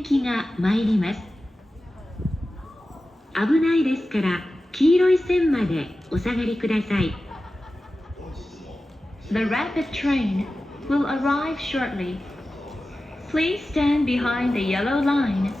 行きが参ります。危ないですから黄色い線までお下がりください。The rapid train will arrive shortly. Please stand behind the yellow line